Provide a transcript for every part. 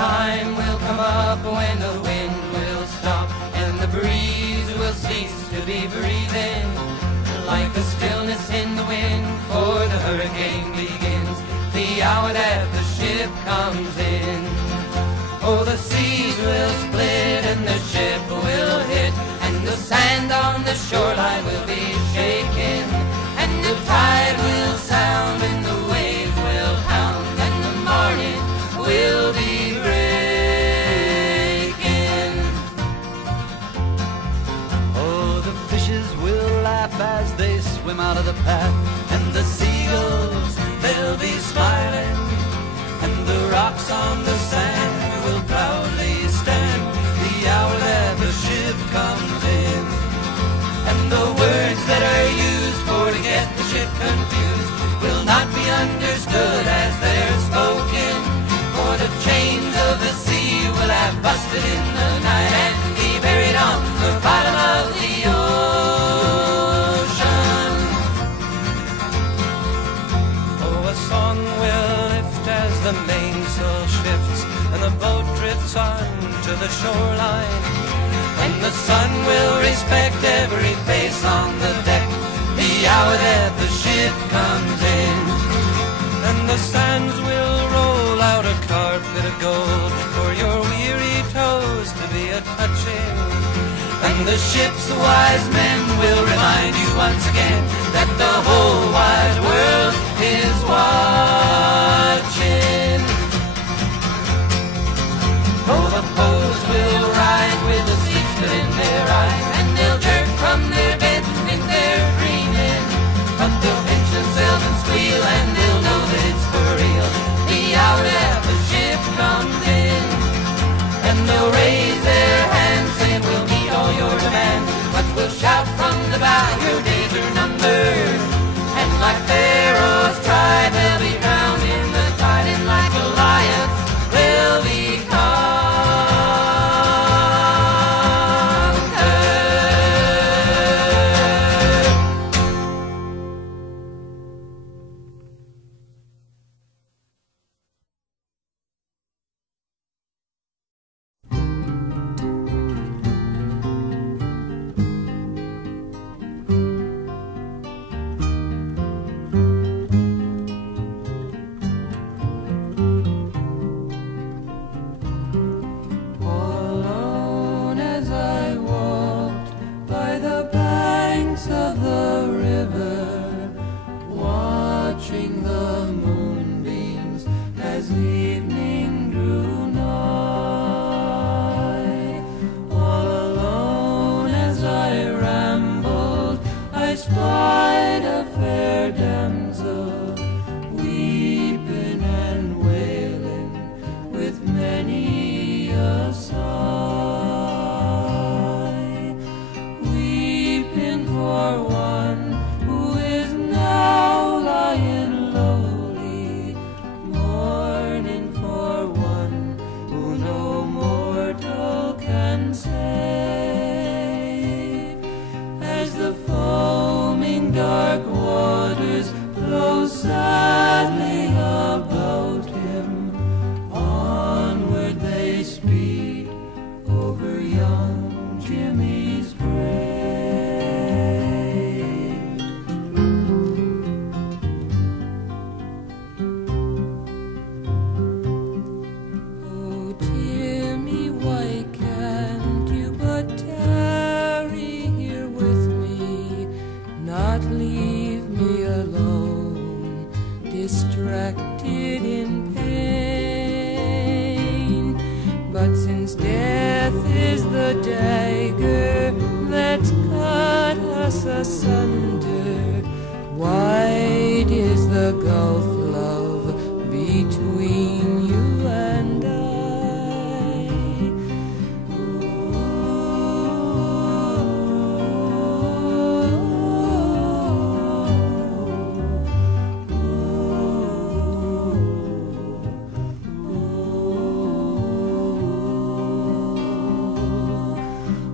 time will come up when the wind will stop and the breeze will cease to be breathing. Like a stillness in the wind, for the hurricane begins the hour that the ship comes in. Oh, the seas will split and the ship will hit, and the sand on the shoreline will be shaken, and the tide will sound and the waves will hound, and the morning will be breaking. Oh, the fishes will laugh as they swim out of the path, and the seagulls, they'll be smiling, and the rocks on the sand will proudly stand the hour that the ship comes in. And the words that are used for to get the ship confused will not be understood as they're spoken, for the chains of the sea will have busted in the night and be buried on the bottom of the ocean. Oh, a song will lift as the mainsail shifts and the boat drifts on to the shoreline, and the sun will respect every face on the deck the hour that the ship comes in. And the sands will roll out a carpet of gold for your weary toes to be a-touching, and the ship's wise men will remind you once again that the whole wide world is watching. Oh, the boats will rise with the sea still in their eyes, and they'll jerk from their beds and think they're dreaming, but they'll pinch themselves and squeal, and they'll know that it's for real the hour that the ship comes in. And they'll raise their hands saying we'll meet all your demands, but we'll shout from the bow your days are numbered, and like Pharaoh's tribe they'll be drowned in the tide, and like Goliath they'll be conquered.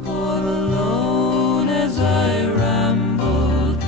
All alone as I rambled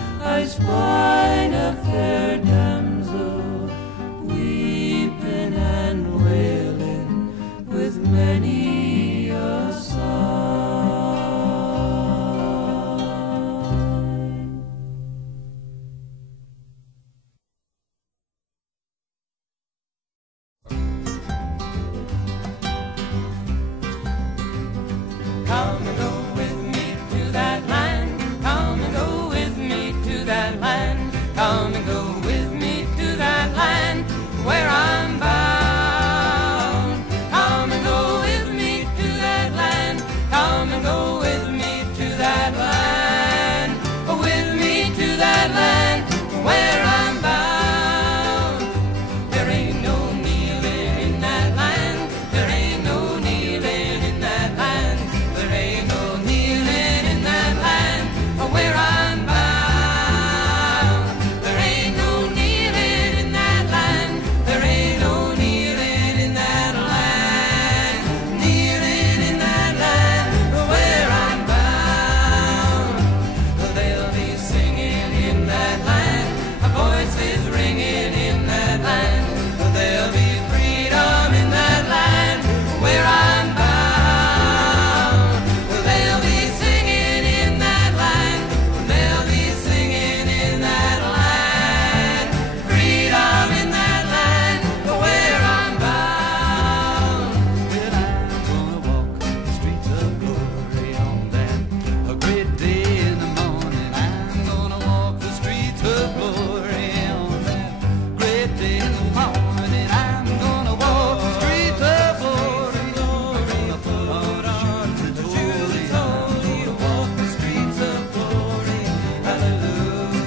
come and go with me to that land where I'm bound. Come and go with me to that land, come and go with me to that land, with me to that land where I'm bound. There ain't no kneeling in that land, there ain't no kneeling in that land, there ain't no kneeling in that land where I'm bound. There ain't no kneeling in that land, there ain't no kneeling in that land, kneeling in that land where I'm bound. They'll be singing in that land, voices ringing in that land. There'll be freedom in that land where I'm bound. They'll be singing in that land, they'll be singing in that land, freedom in that land where I'm bound. Well, I'm gonna walk the streets of glory on that a great day in the morning. I'm gonna walk the streets of glory on that great day in the morning. I'm gonna walk the streets of glory. I'm gonna put on a shirt that's holy. I'm gonna walk the streets of glory. Hallelujah.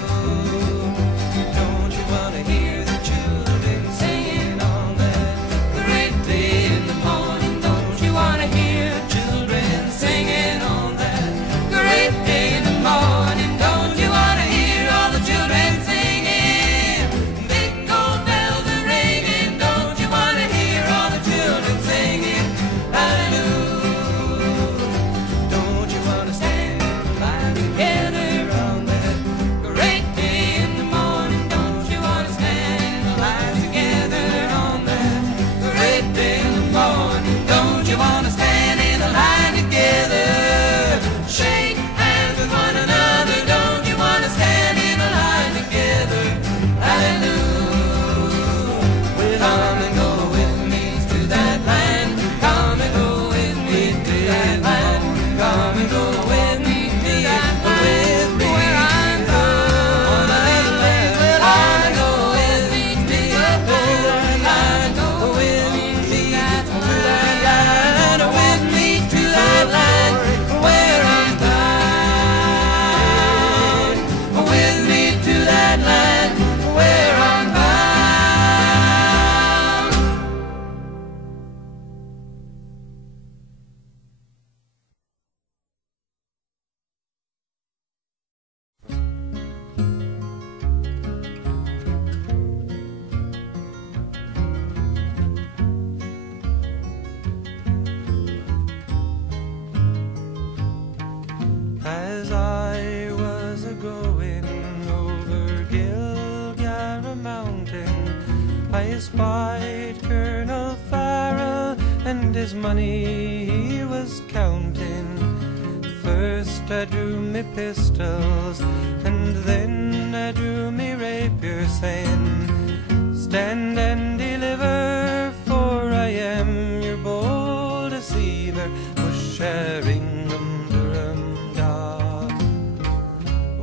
Don't you wanna hear the children singing on that great day in the morning? Don't you wanna hear the children singing on that great day in the morning? Don't you wanna hear all the children singing? Big gold bells are ringing. Don't you wanna hear all the children singing? Hallelujah. Don't you wanna stand in line together on that great day in the morning? Don't you wanna stand in line together on that great day in the morning? Don't you wanna stand in a line together? Shake hands with one another. Don't you wanna stand in a line together? Hallelujah. Come and go with me to that land. Come and go with me to that land. Come and go with me to that land where I'm bound. Come and go with me to that land. Go with me to that land. With me to that land where I'm bound. With me to that land where I'm bound. As I was a-going over Gilgarra mountain, I espied Colonel Farrell and his money he was counting. First I drew me pistols, and then I drew me rapier, saying, "Stand and deliver, for I am your bold deceiver, Busheringham-Durham-da."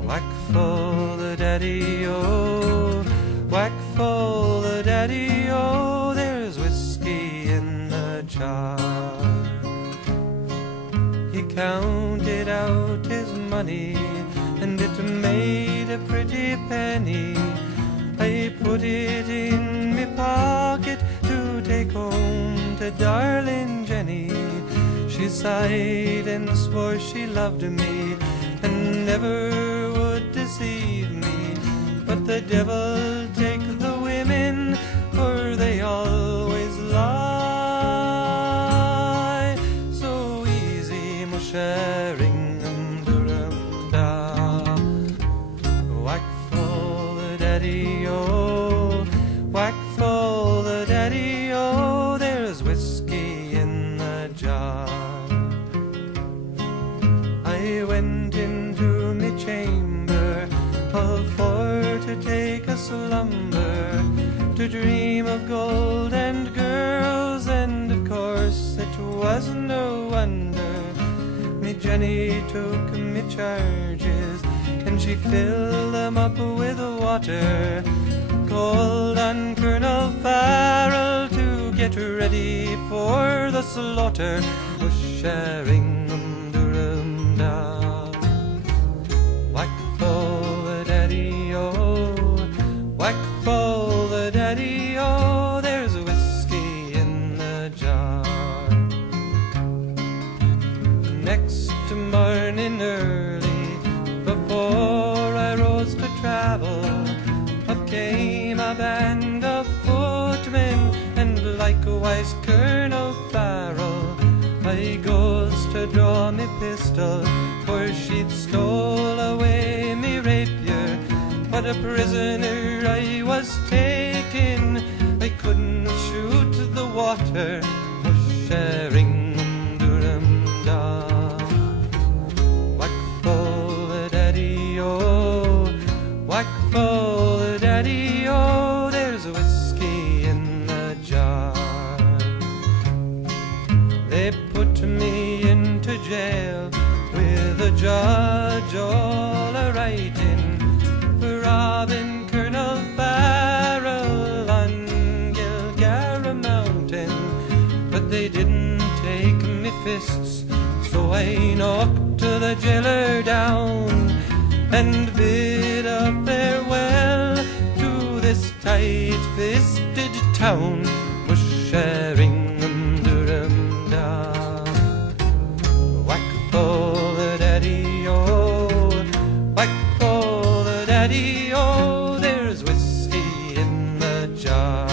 Whack full the daddy-o, whack full the daddy-o, there's whiskey in the jar. He counted out his money, and it made a pretty penny. I put it in me pocket to take home to darling Jenny. She sighed and swore she loved me and never would deceive me. But the devil take the women, for they always lie. So easy, Busheringham-Durham-da. Whack full the daddy-o, whack full the daddy-o, there's whiskey in the jar. I went into me chamber, all for to take a slumber, to dream of gold and girls, and of course it was no wonder. Me Jenny took me charges, and she filled them up with the water, called on Colonel Farrell to get ready for the slaughter. Was sharing Durham whack for the daddy-o, whack for the daddy-o, there's whiskey in the jar. Next morning early, before I rose to travel, up came a band of footmen, and likewise Colonel Farrell. I goes to draw me pistol, for she'd stole away me rapier. But a prisoner I was taken, I couldn't shoot the water. Was sharing Durham whack for the daddy-o, whack for the daddy-o, there's whiskey in the jar. They put me into jail with a judge all a-writing for robbing Colonel Farrell on Gilgarra Mountain. But they didn't take me fists, so I knocked the jailer down and bid a farewell to this tight-fisted town. Was sharing Durham whack for the daddy-o, whack for the daddy-o, there's whiskey in the jar.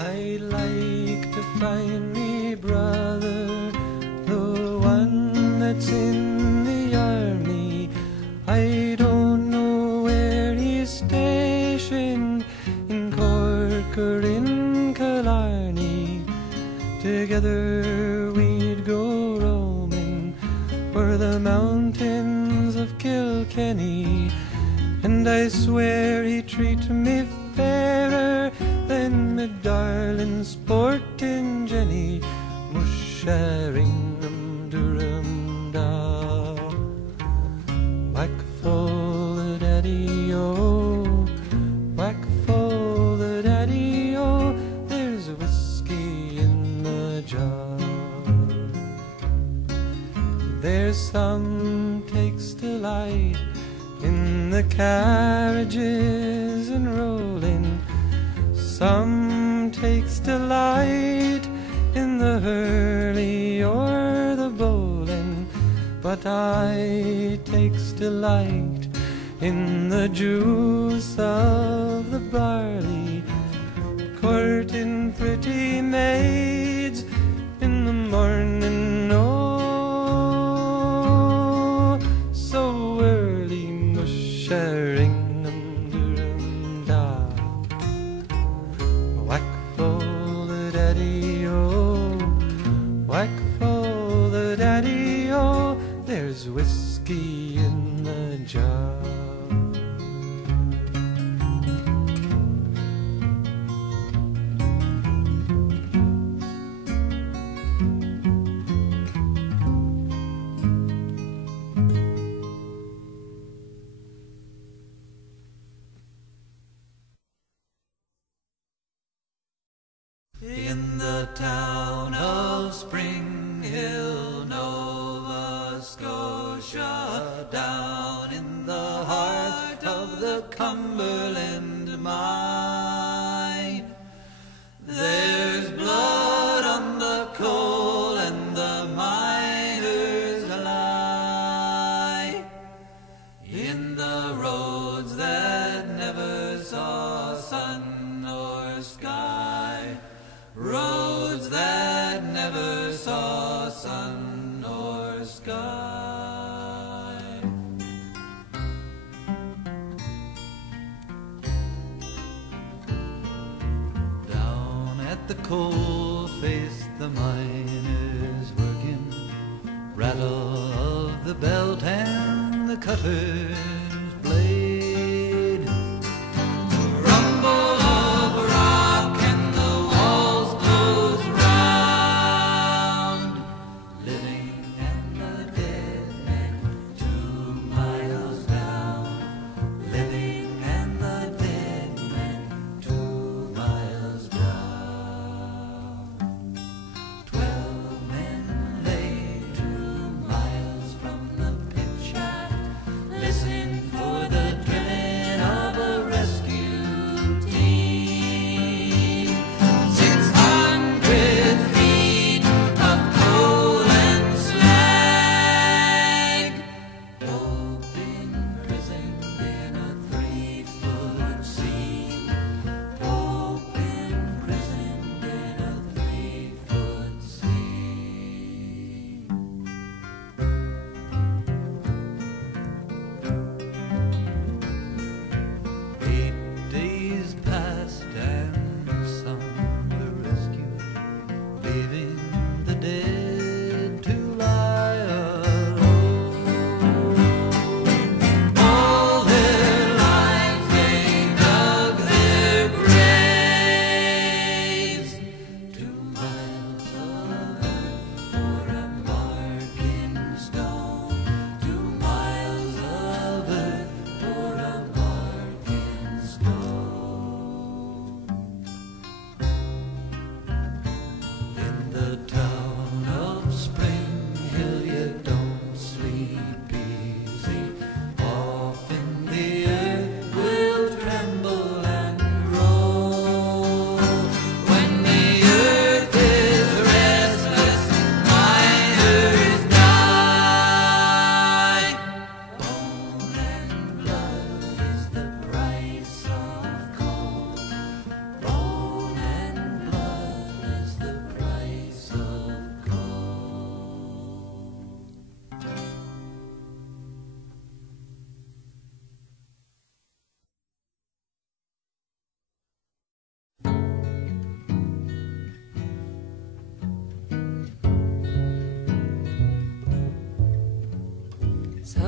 I'd like to find me brother, the one that's in the army. I don't know where he's stationed, in Cork or in Killarney. Together we'd go roaming o'er the mountains of Kilkenny, and I swear he'd treat me fairer than me darling sporting Jenny. Was sharing Durham whack for the daddy-o, whack for the daddy-o, there's whiskey in the jar. There's some takes delight in the carriages and rolling, some takes delight in the hurley or the bowling, but I takes delight in the juice of the barley, courting pretty maids in the morning, oh, so early. Was sharing Durham whack for the daddy-o, whack for the daddy-o, there's whiskey in the jar. In the town of Spring Hill, Nova Scotia, down in the heart of the Cumberland mine, there's blood on the coal and the miners lie. In the roads that never saw sun or sky, roads that never saw sun or sky. Down at the coal face the miners working, rattle of the belt and the cutter's blade, rumble of ride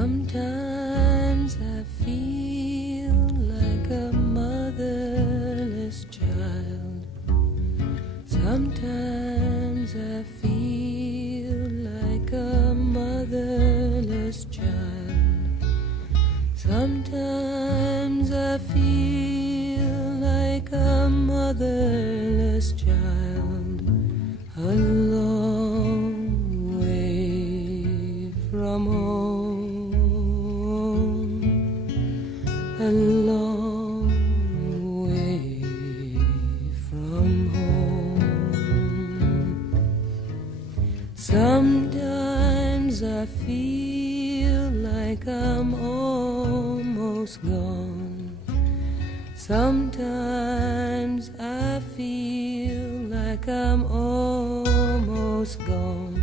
Sometimes I feel like a motherless child. Sometimes I feel like a motherless child. Sometimes I feel like a motherless child, a long way from home, a long way from home. Sometimes I feel like I'm almost gone. Sometimes I feel like I'm almost gone.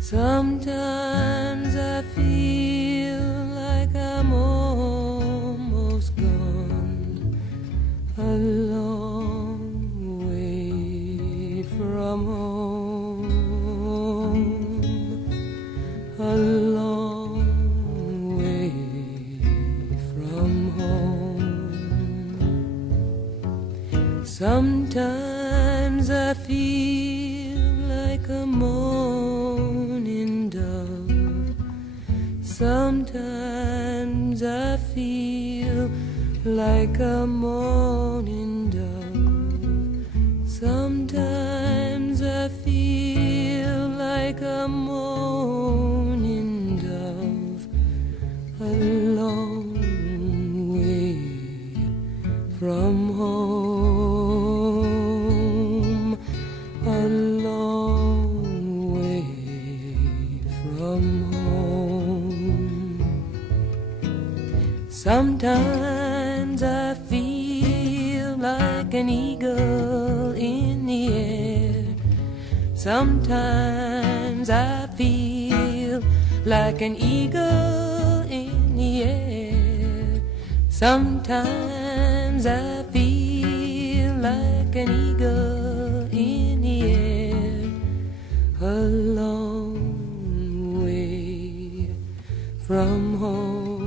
Sometimes I feel like I'm almost gone, a long way from home, a long way from home. Sometimes I feel like a moaning dove. Sometimes I feel like a moaning dove. Sometimes I feel like a moaning dove, a long way from home, a long way from home. Sometimes I feel like an eagle in the air. Sometimes I feel like an eagle in the air. Sometimes I feel like an eagle in the air, a long way from home,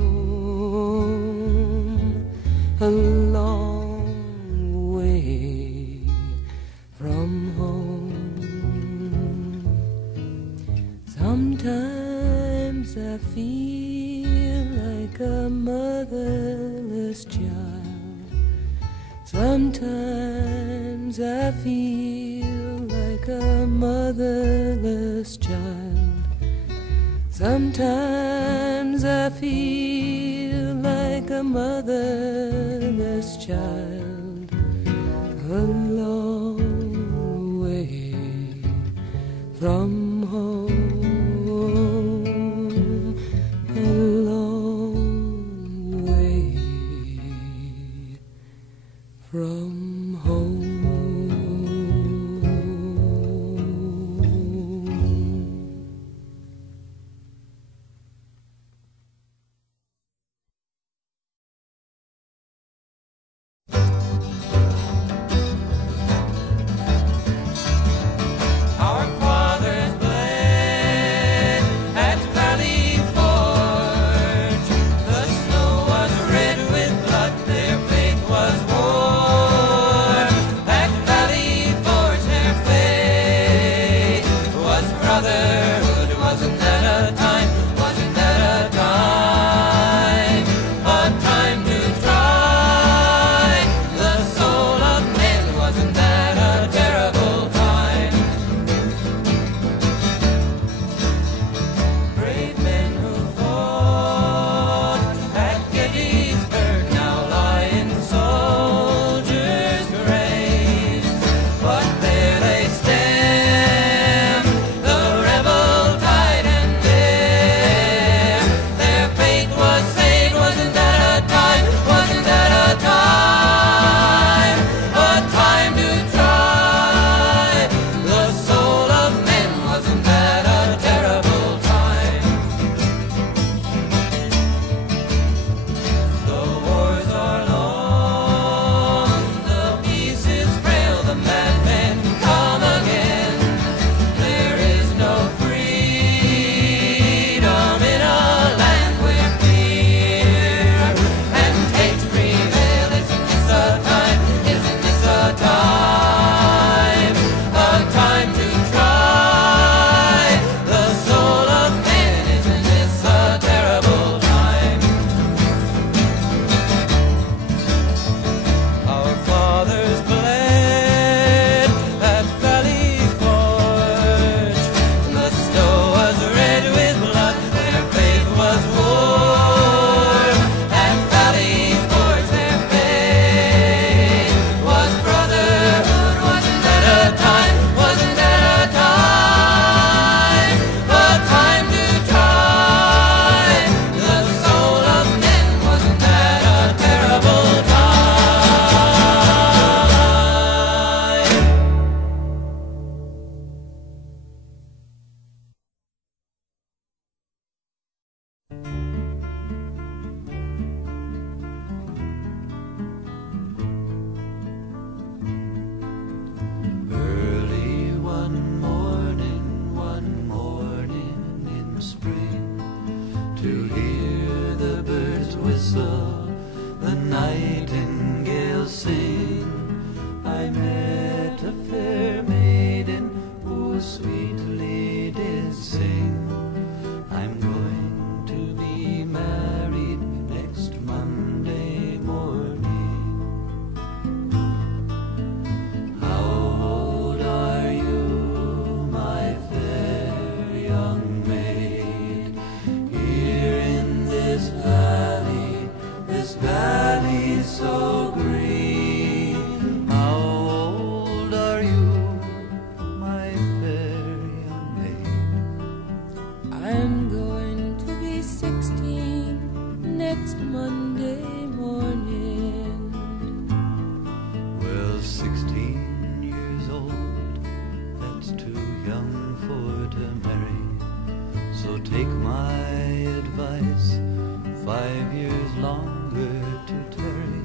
a long way from home. Sometimes I feel like a motherless child. Sometimes I feel like a motherless child. Sometimes I feel like a motherless child, a long way from home, a long way from home. Our fathers bled at Valley Forge. The snow was red with blood, their faith was warm. twice, 5 years longer to tarry.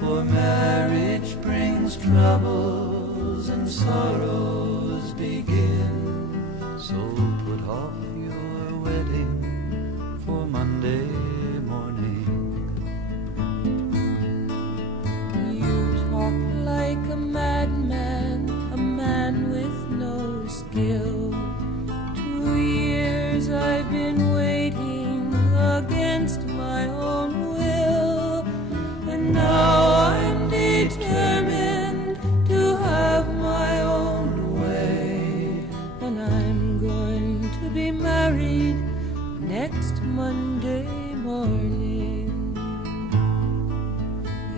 For marriage brings troubles and sorrows begin. So put off your wedding for Monday morning. You talk like a madman, a man with no skill. 2 years I've been waiting against my own will, and now I'm determined to have my own way, and I'm going to be married next Monday morning.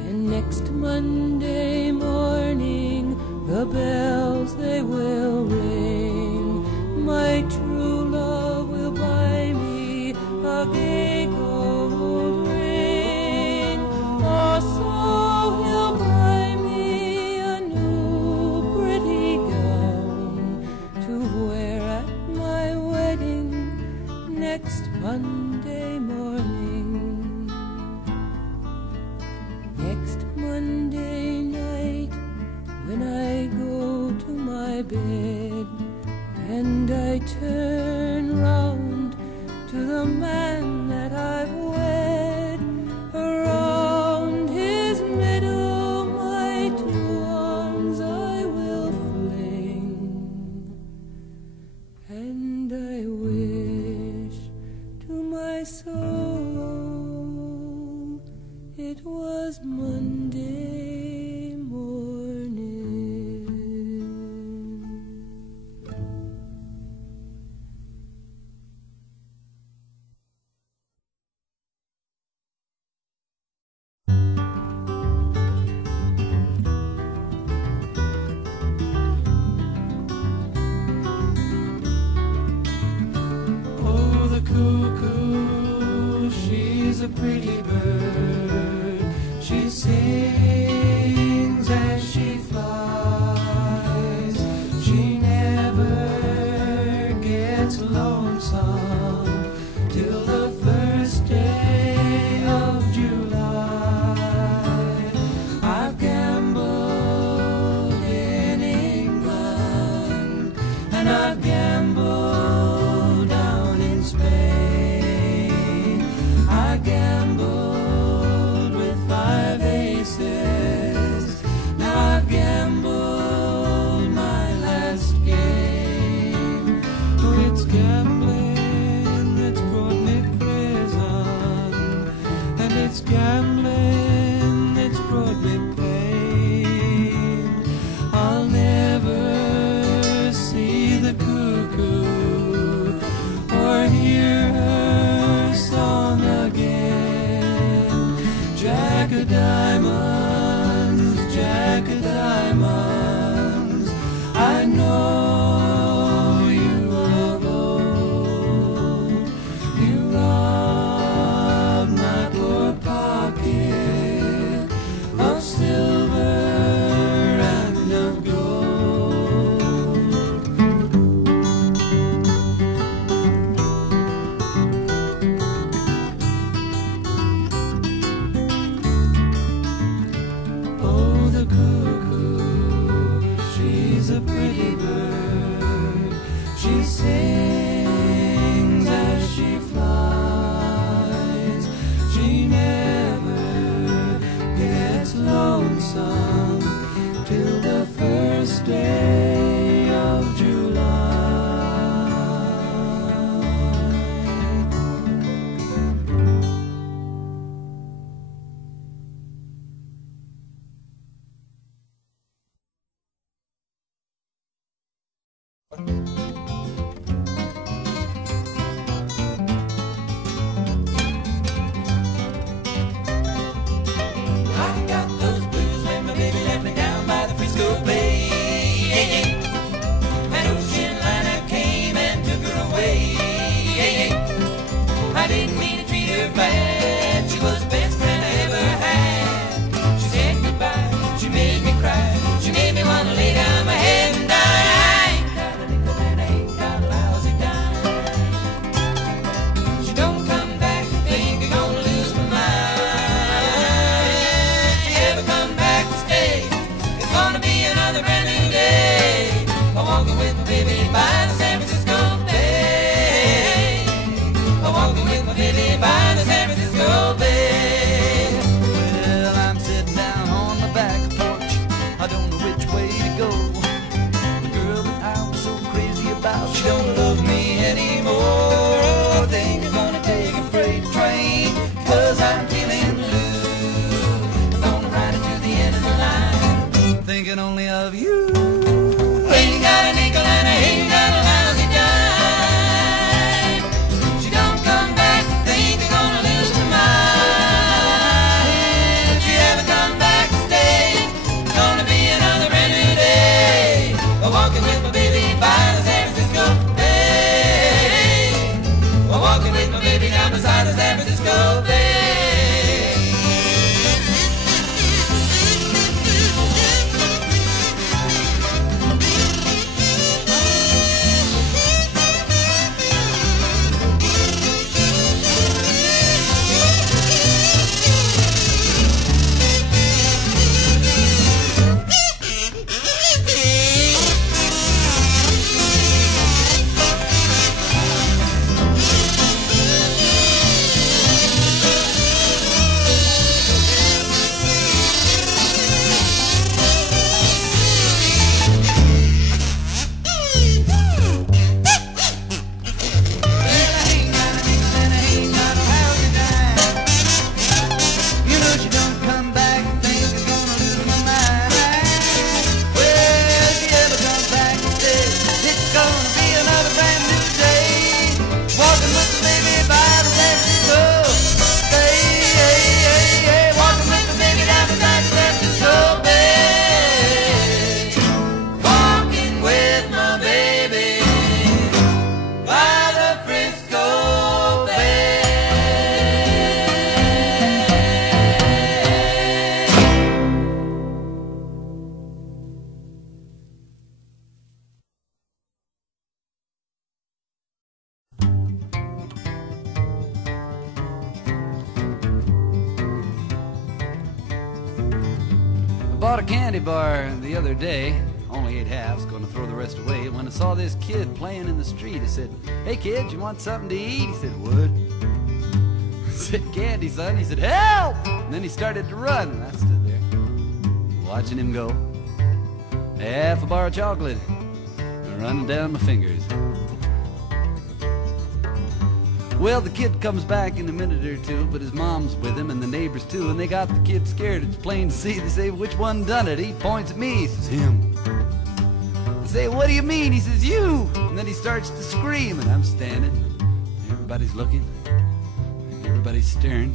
And next Monday morning the bells they will ring. My true love will buy me a gay gold ring. Also he'll buy me a new pretty gown to wear at my wedding next Monday morning. Next Monday night when I go to my bed and I turn round to the man that I've wed, around his middle my 2 arms I will fling, and I wish to my soul it was Monday morning. Oh, the cuckoo, she's a pretty bird. She sings as she flies. She never gets lonesome till the first day of July. I've gambled in England and I've gambled down in Spain. I gambled with 5 aces. Now I've gambled my last game. Oh, it's gambling that's brought me prison, and it's gambling that's brought me pain. I'll never see the cuckoo or hear her song again. Jack of diamonds, Jack of diamonds, I know you are gold. You robbed my poor pocket of silver and of gold. Oh, the cuckoo, she's a pretty bird. She sings as she flies. She never gets lonesome till the first day of July. I got those blues when my baby left me down by the Frisco Bay. thinking only of you. Ain't got a nickel and I ain't got a lousy dime. She don't come back, think I'm gonna lose my mind. If she ever come back to stay, it's gonna be another brand new day. Walking with my baby by the San Francisco Bay. Walking with my baby down beside the San Francisco Bay. Bought a candy bar the other day, only 8 halves, gonna throw the rest away. When I saw this kid playing in the street, I said, "Hey kid, you want something to eat?" He said, "What?" I said, "Candy, son." He said, "Help!" And then he started to run, and I stood there, watching him go. Half a bar of chocolate running down my fingers. Well, the kid comes back in a minute or two, but his mom's with him and the neighbors too, and they got the kid scared. It's plain to see. They say, "Which one done it?" He points at me. He says, "Him." They say, "What do you mean?" He says, "You." And then he starts to scream, and I'm standing. Everybody's looking. Everybody's staring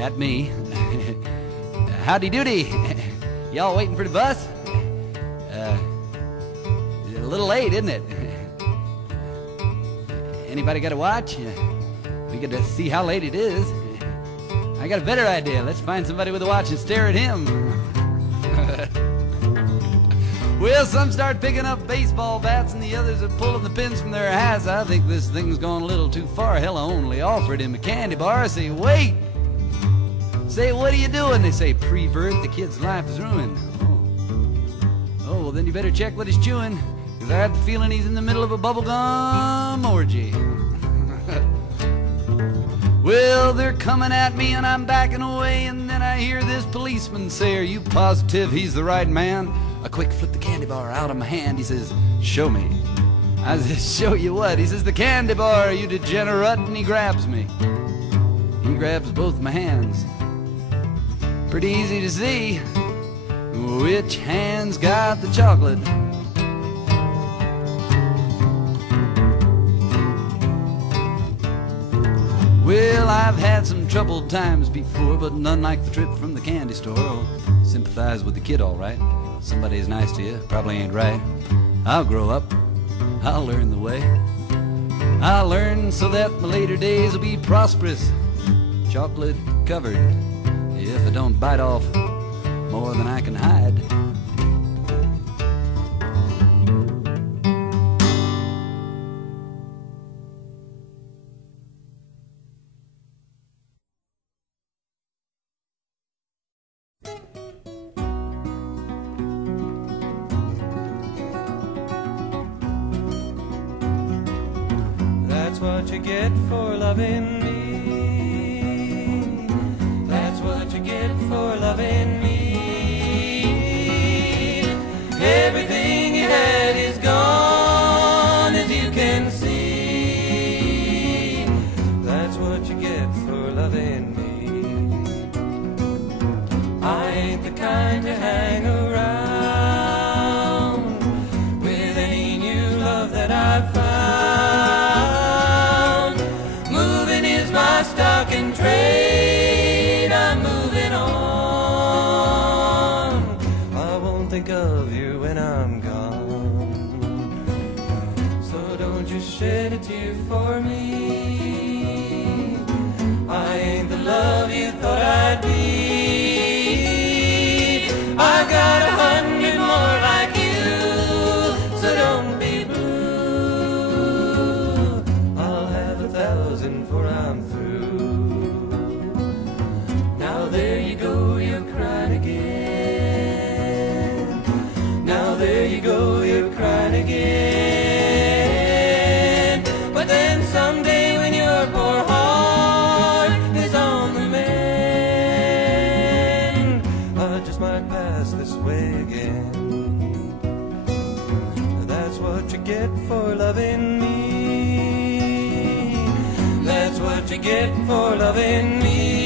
at me. Howdy doody. Y'all waiting for the bus? A little late, isn't it? Anybody got a watch? We get to see how late it is. I got a better idea. Let's find somebody with a watch and stare at him. Well, some start picking up baseball bats and the others are pulling the pins from their hats. I think this thing's gone a little too far. Hell, I only offered him a candy bar. I say, "Wait." Say, "What are you doing?" They say, "Pre-birth, the kid's life is ruined." Oh, well, then you better check what he's chewing, because I have the feeling he's in the middle of a bubblegum orgy. Well, they're coming at me and I'm backing away, and then I hear this policeman say, "Are you positive he's the right man?" I quick flip the candy bar out of my hand. He says, "Show me." I says, "Show you what?" He says, "The candy bar, you degenerate." And he grabs me. He grabs both my hands. Pretty easy to see which hand's got the chocolate. Well, I've had some troubled times before, but none like the trip from the candy store. Oh, sympathize with the kid, all right. Somebody's nice to you, probably ain't right. I'll grow up. I'll learn the way. I'll learn so that my later days will be prosperous, chocolate covered, if I don't bite off more than I can hide. That's what you get for loving me. That's what you get for loving me. Everything you had is gone, as you can see. That's what you get for loving me. I ain't the kind to hang around. think of you when I'm gone. So don't you shed a tear for me. I ain't the love you thought I'd be. I got 100 more like you, so don't be blue. I'll have 1,000 for I'm through. Now there you go, you're crying again. Now there you go, you're crying again. But then someday when your poor heart is on the mend, I just might pass this way again. That's what you get for loving me. That's what you get for loving me.